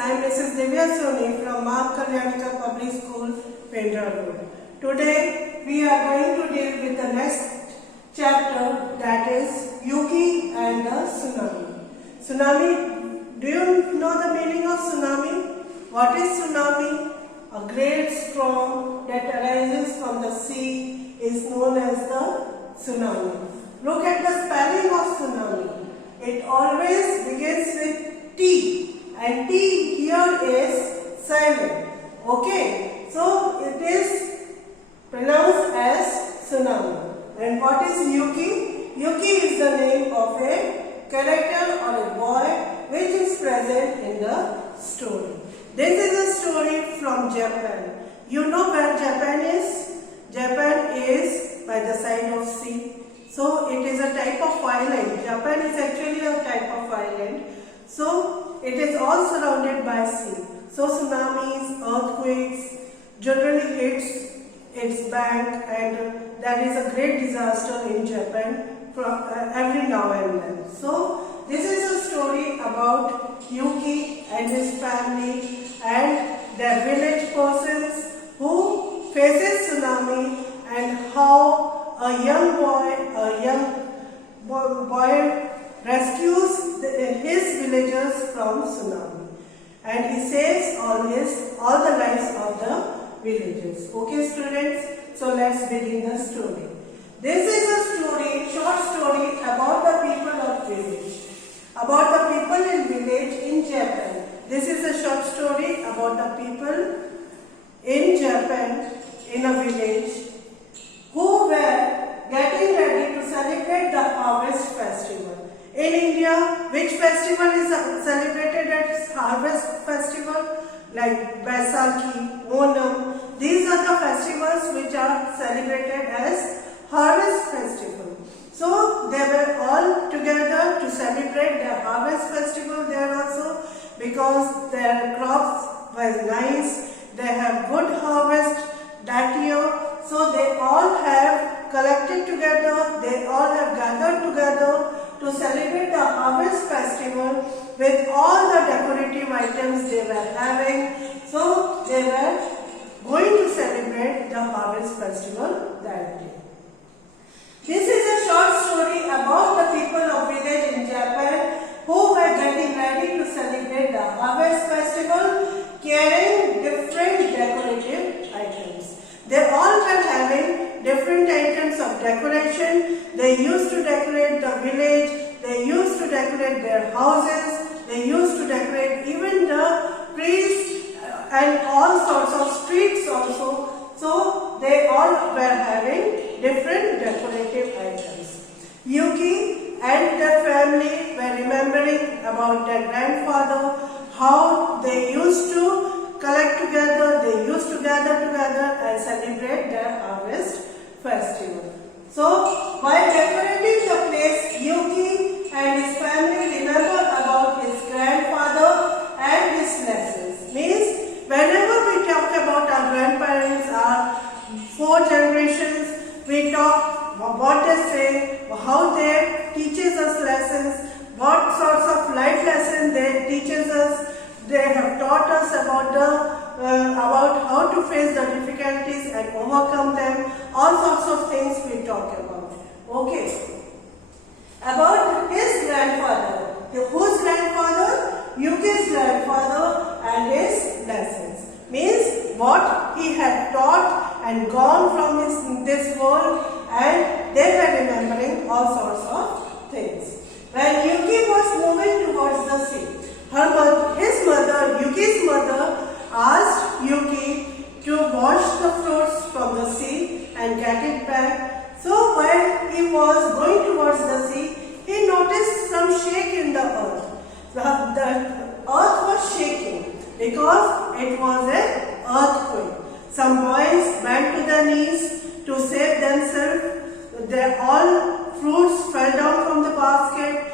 I am Mrs. Divya Soni from Maa Kalyanika Public School, Pendra Road. Today we are going to deal with the next chapter, that is Yuki and the tsunami. Tsunami, do you know the meaning of tsunami? What is tsunami? A great storm that arises from the sea is known as the tsunami. Look at the spelling of tsunami. It always begins with T, and T here is silent. Okay, so it is pronounced as tsunami. And what is Yuki? Yuki is the name of a character or a boy which is present in the story. This is a story from Japan. You know where Japan is? Japan is by the side of sea. So it is a type of island. Japan is actually a type of island. So it is all surrounded by sea. So tsunamis, earthquakes generally hits its bank, and there is a great disaster in Japan from every now and then. So this is a story about Yuki and his family and their village persons who faces tsunami, and how a young boy rescues his villagers from tsunami, and he saves all the lives of the villagers. Okay, students, so let's begin the story. This is a short story about the people of village, about the people in village in Japan. This is a short story about the people in Japan in a village who were getting ready to celebrate the harvest festival. In India, which festival is celebrated as harvest festival? Like Baisakhi, Onam. These are the festivals which are celebrated as harvest festival. So they were all together to celebrate their harvest festival there also, because their crops were nice. They have good harvest that year. So they all have collected together, they all have gathered together to celebrate the harvest festival with all the decorative items they were having. So they were going to celebrate the harvest festival that day. This is a short story about the people of village in Japan who were getting ready to celebrate the harvest festival, carrying different decorative items. They all were having different items of decoration. They used to decorate the village, they used to decorate their houses, they used to decorate even the trees and all sorts of streets also. So they all were having different decorative items. Yuki and their family were remembering about their grandfather, how they used to collect together, they used to gather together and celebrate their harvest festival. So while decorating the place, Yuki and his family remember about his grandfather and his lessons. Means whenever we talk about our grandparents, our 4 generations, we talk what they say, how they teaches us lessons, what sorts of life lessons they teaches us. They have taught us about how to face the difficulties and overcome them. All sorts of things we talk about. Okay. About his grandfather. Whose grandfather? Yuki's grandfather and his lessons. Means what he had taught and gone from this world, and they were remembering all sorts of things. When Yuki was moving towards the sea, Yuki's mother asked Yuki to wash the fruits from the sea and get it back. So while he was going towards the sea, he noticed some shake in the earth. The earth was shaking because it was an earthquake. Some boys went to their knees to save themselves. All fruits fell down from the basket.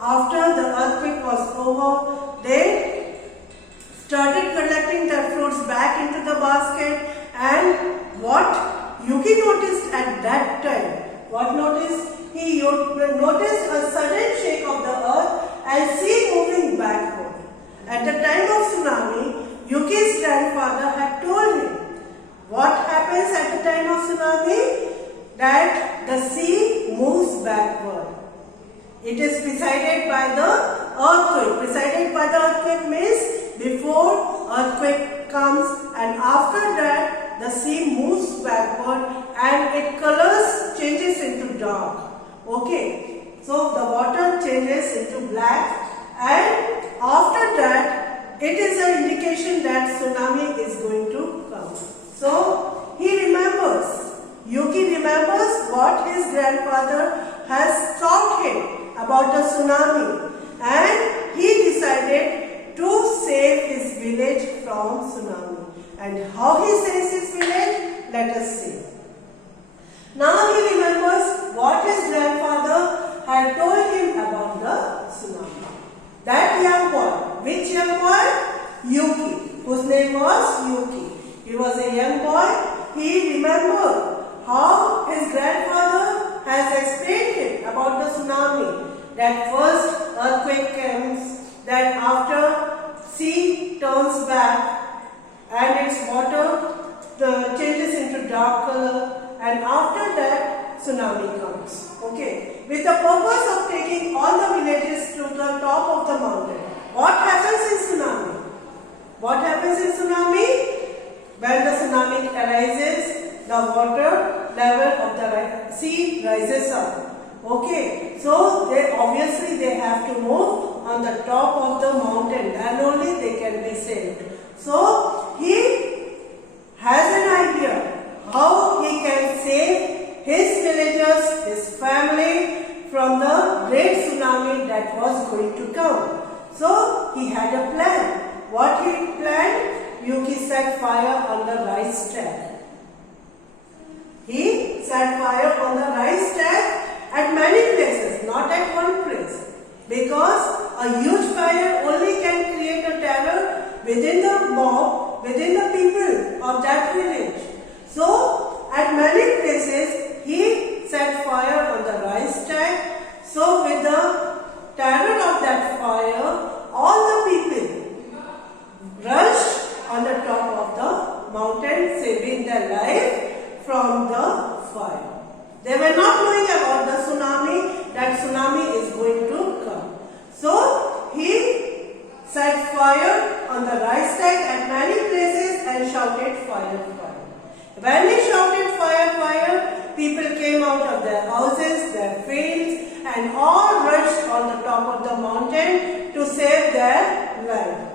After the earthquake was over, they started collecting their fruits back into the basket, and what Yuki noticed at that time, he noticed a sudden shake of the earth and sea moving backward. At the time of tsunami, Yuki's grandfather had told him. What happens at the time of tsunami? That the sea moves backward. It is preceded by the earthquake. Preceded by the earthquake means before earthquake comes, and after that the sea moves backward and its colors changes into dark. Okay, so the water changes into black, and after that it is an indication that tsunami is going to come. So he remembers. Yuki remembers what his grandfather has taught him about the tsunami, and he decided to save his village from tsunami. And how he saves his village? Let us see. Now he remembers what his grandfather had told him about the tsunami. That young boy, which young boy? Yuki, whose name was Yuki. He was a young boy. He remembered how his grandfather has explained him about the tsunami. That first earthquake comes, then after sea turns back and its water changes into dark color, and after that tsunami comes. Okay, with the purpose of taking all the villages to the top of the mountain. What happens in tsunami? What happens in tsunami? When the tsunami arises, the water level of the sea rises up. Okay, so they have to move on the top of the mountain, and only they can be saved. So he has an idea how he can save his villagers, his family from the great tsunami that was going to come. So he had a plan. What he planned? Yuki set fire on the rice stack. He set fire on the rice stack at many places, not at one place. Because a huge fire only can create a terror within the mob, within the people of that village. So, at many places, he set fire on the rice stack. So, with the terror of that fire, all the people rushed on the top of the mountain, saving their life from the fire. They were not knowing about the tsunami, that tsunami is going to come. So, he set fire on the rice stack at many places and shouted fire, fire. When he shouted fire, fire, people came out of their houses, their fields, and all rushed on the top of the mountain to save their life.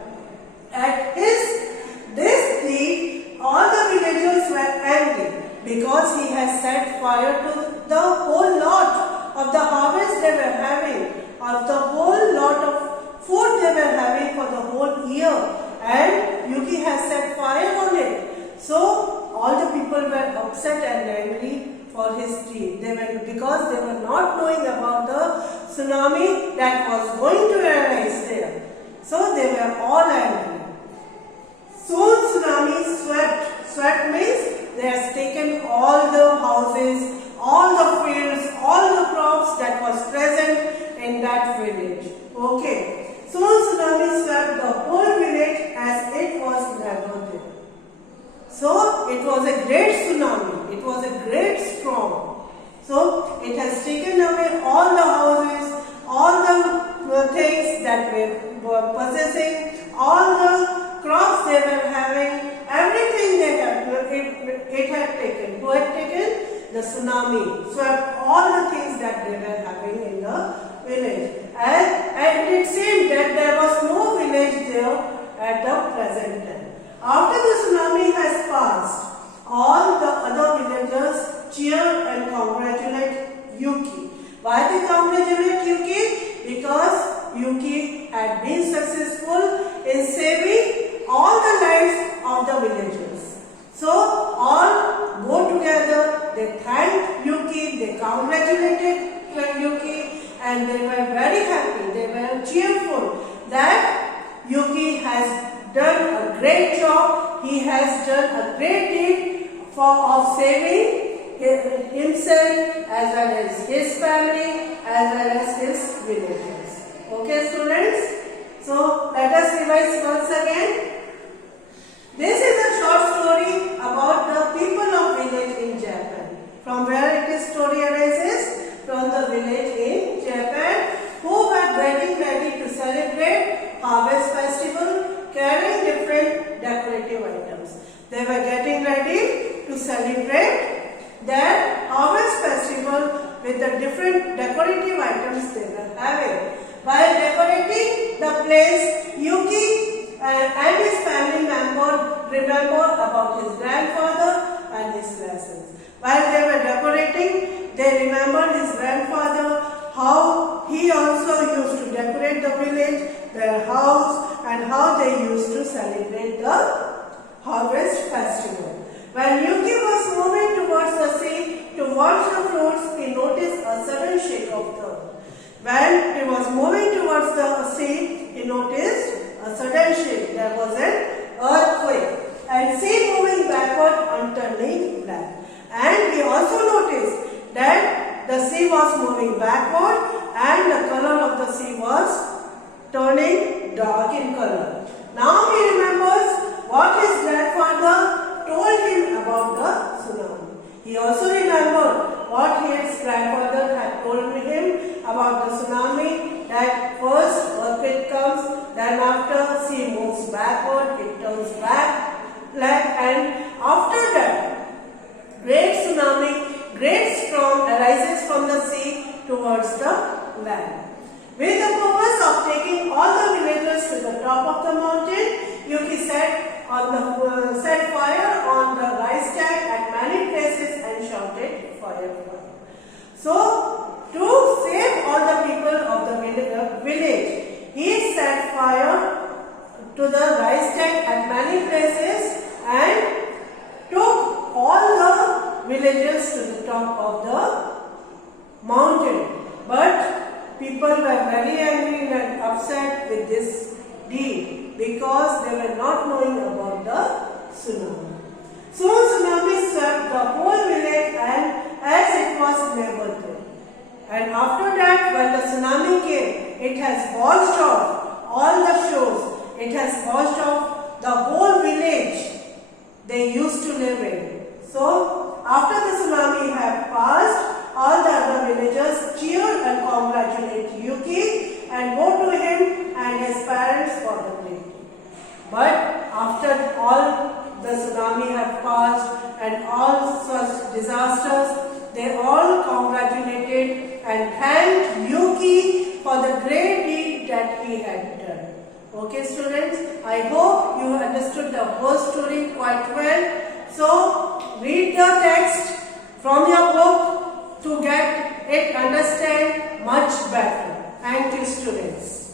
At this deed, all the villagers were angry because he has set fire to the whole lot of the harvest they were having, of the whole lot of food they were having for the whole year, and Yuki has set fire on it. So all the people were upset and angry for his deed. Because they were not knowing about the tsunami that was going to arise there. So they were all angry. Soon tsunami swept. Swept means they has taken all the houses, all the fields, all the crops that was present in that village. Okay. Soon tsunami swept the whole village as it was never there. So it was a great tsunami. It was a great storm. So it has taken away all the houses, all the things that were possessing, all the crops they were having, everything they had, it had taken. Who had taken? The tsunami swept all the things that they were having in the village. And it seemed that there was no village there at the present time. After the tsunami has passed, all the other villagers cheer and congratulate Yuki. Why they congratulate Yuki? Because Yuki had been successful in saving all the lives of the villagers. So all go together, they thanked Yuki, they congratulated Yuki, and they were very happy, they were cheerful that Yuki has done a great job, he has done a great deed of saving himself as well as his family as well as his villagers. Okay students, so let us revise once again. harvest festival carrying different decorative items. They were getting ready to celebrate their harvest festival with the different decorative items they were having. While decorating the place, Yuki and his family member remember about his grandfather and his lessons. While they were decorating, they remembered his grandfather, how he also used to decorate the village, their house, and how they used to celebrate the harvest festival. When Yuki was moving towards the sea to watch the fruits, he noticed a sudden shake of the earth. When he was moving towards the sea, he noticed a sudden shake. There was an earthquake and sea moving backward and turning black. And he also noticed that the sea was moving backward and the color of the sea was turning dark in color. Now he remembers what his grandfather told him about the tsunami. He also remembered what his grandfather had told him about the tsunami, that first earthquake comes, then after sea moves backward, it turns black, and after that, great tsunami, great storm arises from the sea towards the land. With the purpose of taking all the villagers to the top of the mountain, Yuki set fire on the rice stack at many places and shouted fire, fire. So, to save all the people of the village, he set fire to the rice stack at many places and took all the villagers to the top of the mountain. But people were very angry and upset with this deed because they were not knowing about the tsunami. Soon tsunami swept the whole village and as it was never there. And after that, when the tsunami came, it has washed off all the shores. It has washed off the whole village they used to live in. So, after the tsunami had passed, all the other villagers cheered and congratulated Yuki and go to him and his parents for the great deed. But after all the tsunami had passed and all such disasters, they all congratulated and thanked Yuki for the great deed that he had done. Okay students, I hope you understood the whole story quite well. So, read the text from your book to get it understand much better. Thank you students.